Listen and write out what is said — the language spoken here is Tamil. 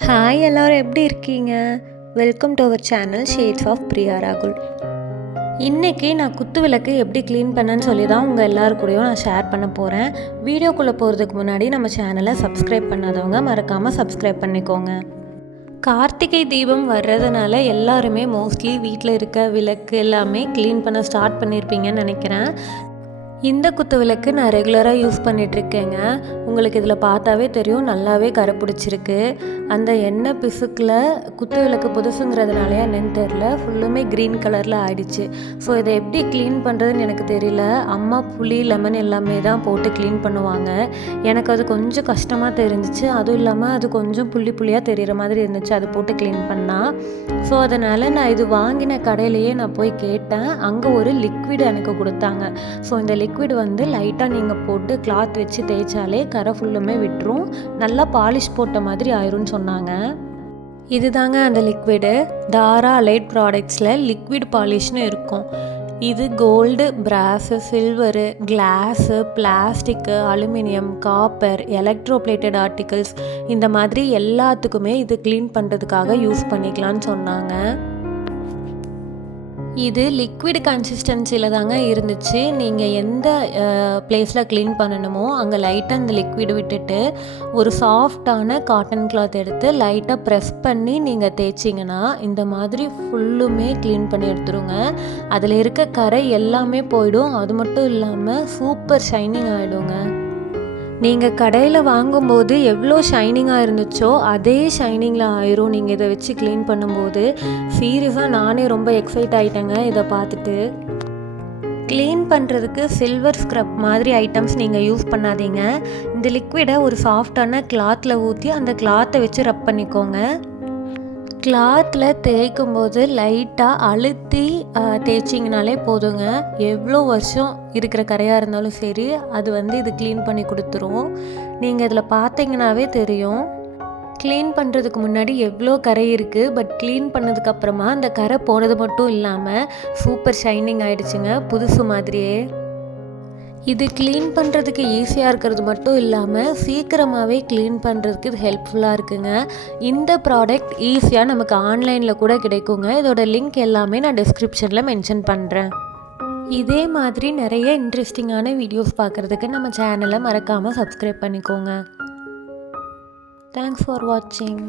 ஹாய் எல்லோரும் எப்படி இருக்கீங்க? Welcome to our channel shades of Priya ராகுல் இன்றைக்கி நான் குத்து விளக்கு எப்படி க்ளீன் பண்ணேன்னு சொல்லி தான் உங்கள் எல்லாருக்கூடையும் நான் ஷேர் பண்ண போகிறேன் வீடியோக்குள்ளே போகிறதுக்கு முன்னாடி நம்ம சேனலை சப்ஸ்கிரைப் பண்ணாதவங்க மறக்காமல் சப்ஸ்கிரைப் பண்ணிக்கோங்க. கார்த்திகை தீபம் வர்றதுனால எல்லாருமே மோஸ்ட்லி வீட்டில் இருக்க விளக்கு எல்லாமே க்ளீன் பண்ண ஸ்டார்ட் பண்ணியிருப்பீங்கன்னு நினைக்கிறேன். இந்த குத்து விளக்கு நான் ரெகுலராக யூஸ் பண்ணிகிட்ருக்கேங்க உங்களுக்கு இதில் பார்த்தாவே தெரியும் நல்லாவே கரை பிடிச்சிருக்கு அந்த எண்ணெய் பிசுக்கில் குத்து விளக்கு புதுசுங்கிறதுனாலயா என்னன்னு தெரில ஃபுல்லுமே க்ரீன் கலரில் ஆயிடுச்சு. ஸோ இதை எப்படி க்ளீன் பண்ணுறதுன்னு எனக்கு தெரியல. அம்மா புளி லெமன் எல்லாமே தான் போட்டு க்ளீன் பண்ணுவாங்க. எனக்கு அது கொஞ்சம் கஷ்டமாக தெரிஞ்சிச்சு. அதுவும் இல்லாமல் அது கொஞ்சம் புள்ளி புள்ளியாக தெரிகிற மாதிரி இருந்துச்சு. அது போட்டு க்ளீன் பண்ணால் ஸோ அதனால் நான் இது வாங்கின கடையிலையே நான் போய் கேட்டேன். அங்கே ஒரு லிக்விட் எனக்கு கொடுத்தாங்க. ஸோ இந்த லிக்விட் வந்து லைட்டாக நீங்கள் போட்டு கிளாத் வச்சு தேய்ச்சாலே கரை ஃபுல்லுமே விட்டுரும். நல்லா பாலிஷ் போட்ட மாதிரி ஆயிரும்னு சொன்னாங்க. இதுதாங்க அந்த லிக்விடு தாரா லைட் ப்ராடக்ட்ஸில் லிக்விட் பாலிஷ்னு இருக்கும். இது gold brass silver glass plastic aluminium copper electroplated articles இந்த மாதிரி எல்லாத்துக்குமே இது க்ளீன் பண்ணுறதுக்காக யூஸ் பண்ணிக்கலான்னு சொன்னாங்க. இது லிக்விட் கன்சிஸ்டன்சியில் தாங்க இருந்துச்சு. நீங்கள் எந்த பிளேஸில் க்ளீன் பண்ணணுமோ அங்கே லைட்டாக அந்த லிக்விட் விட்டுட்டு ஒரு சாஃப்டான காட்டன் கிளாத் எடுத்து லைட்டாக ப்ரெஸ் பண்ணி நீங்கள் தேய்ச்சிங்கன்னா இந்த மாதிரி ஃபுல்லுமே க்ளீன் பண்ணி எடுத்துருங்க. அதில் இருக்க கரை எல்லாமே போயிடும். அது மட்டும் இல்லாமல் சூப்பர் ஷைனிங் ஆகிடுங்க நீங்கள் கடையில் வாங்கும்போது எவ்வளோ ஷைனிங்காக இருந்துச்சோ அதே ஷைனிங்கில் ஆயிரும். நீங்கள் இதை வச்சு க்ளீன் பண்ணும்போது. சீரியஸாக நானே ரொம்ப எக்ஸைட் ஆகிட்டேங்க இதை பார்த்துட்டு. க்ளீன் பண்ணுறதுக்கு சில்வர் ஸ்க்ரப் மாதிரி ஐட்டம்ஸ் நீங்கள் யூஸ் பண்ணாதீங்க. இந்த லிக்விடை ஒரு சாஃப்டான கிளாத்தில் ஊற்றி அந்த கிளாத்தை வச்சு ரப் பண்ணிக்கோங்க. கிளாத்தில் தேய்க்கும் போது லைட்டாக அழுத்தி தேய்ச்சிங்கனாலே போதுங்க. எவ்வளோ வருஷம் இருக்கிற கரையாக இருந்தாலும் சரி அது வந்து இது க்ளீன் பண்ணி கொடுத்துரும். நீங்கள் இதில் பார்த்தீங்கன்னாவே தெரியும். க்ளீன் பண்ணுறதுக்கு முன்னாடி எவ்வளோ கரை இருக்குது பட் க்ளீன் பண்ணதுக்கப்புறமா அந்த கரை போனது மட்டும் இல்லாமல் சூப்பர் ஷைனிங் ஆகிடுச்சுங்க புதுசு மாதிரியே. இது க்ளீன் பண்ணுறதுக்கு ஈஸியாக இருக்கிறது மட்டும் இல்லாமல் சீக்கிரமாகவே க்ளீன் பண்ணுறதுக்கு இது ஹெல்ப்ஃபுல்லாக இருக்குங்க. இந்த ப்ராடக்ட் ஈஸியாக நமக்கு ஆன்லைனில் கூட கிடைக்குங்க. இதோட லிங்க் எல்லாமே நான் டிஸ்கிரிப்ஷனில் மென்ஷன் பண்ணுறேன் இதே மாதிரி நிறைய இன்ட்ரெஸ்டிங்கான வீடியோஸ் பார்க்குறதுக்கு நம்ம சேனலை மறக்காமல் சப்ஸ்கிரைப் பண்ணிக்கோங்க. தேங்க்ஸ் ஃபார் வாட்சிங்